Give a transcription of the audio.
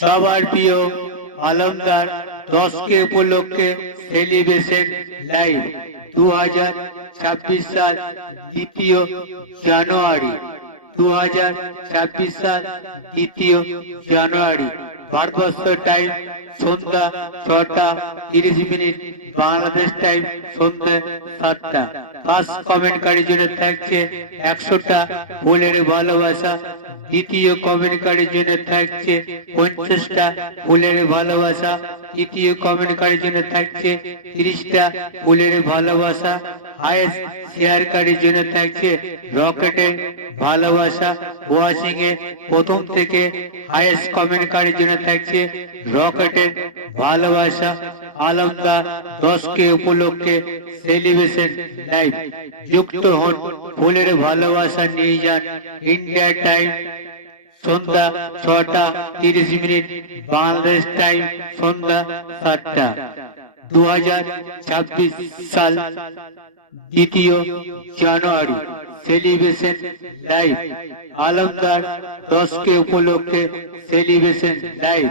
সবার প্রিয় আলমদার 10কে উপলক্ষে সেলিব্রেশন লাইভ 2026 সাল 2 জানুয়ারি 2026 সাল 2 জানুয়ারি ভারতবর্ষ টাইম সন্ধ্যা 6টা 30 মিনিট, বাংলাদেশ টাইম সন্ধ্যা 7টা। ফার্স্ট কমেন্টকারীর জন্য থাকছে 100টা ফুলের ভালোবাসা, দ্বিতীয় কমেন্টকারীর জন্য থাকছে 50টা ফুলের ভালোবাসা, তৃতীয় কমেন্টকারীর জন্য থাকছে 30টা ফুলের ভালোবাসা, হাইয়েস্ট শেয়ারকারীর জন্য থাকছে রকেটের ভালোবাসা। ওয়াচিং এ প্রথম থেকে হাইয়েস্ট কমেন্টকারীর জন্য থাকছে রকেটের ভালোবাসা। আলমদা 10কে উপলক্ষে সেলিব্রেশন লাইভ যুক্ত হন, ফুলের ভালোবাসা নিয়ে যান। ইন্ডিয়া টাইম সন্ধ্যা 6টা 30 মিনিট, বাংলাদেশ টাইম সন্ধ্যা 7টা। 2026 সাল 2 জানুয়ারি সেলিব্রেশন লাইভ আলমদার 10কে উপলক্ষে সেলিব্রেশন লাইভ।